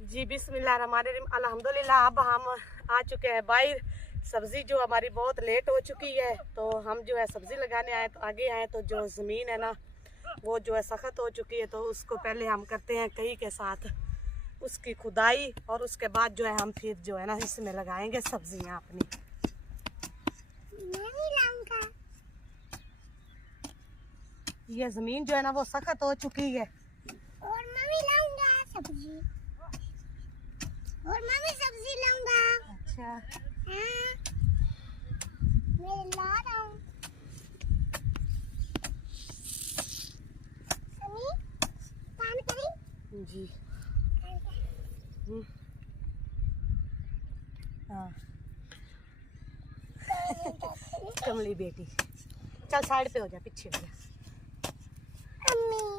जी बिस्मिल्लाहिर्रहमानिर्रहीम। अल्हम्दुलिल्लाह अब हम आ चुके हैं बाहर। सब्ज़ी जो हमारी बहुत लेट हो चुकी है, तो हम जो है सब्ज़ी लगाने आए, तो आगे आए तो जो ज़मीन है ना वो जो है सख्त हो चुकी है, तो उसको पहले हम करते हैं कई के साथ उसकी खुदाई, और उसके बाद जो है हम फिर जो है ना इसमें लगाएंगे सब्जियां अपनी। ये ज़मीन जो है ना वो सख्त हो चुकी है, और मम्मी लाऊंगा सब्जी, और मम्मी सब्जी लाऊंगा। अच्छा हाँ, मैं ला रहा हूँ। मम्मी काम करें? जी हाँ कमली बेटी, चल साइड पे हो जा, पीछे हो जा। मम्मी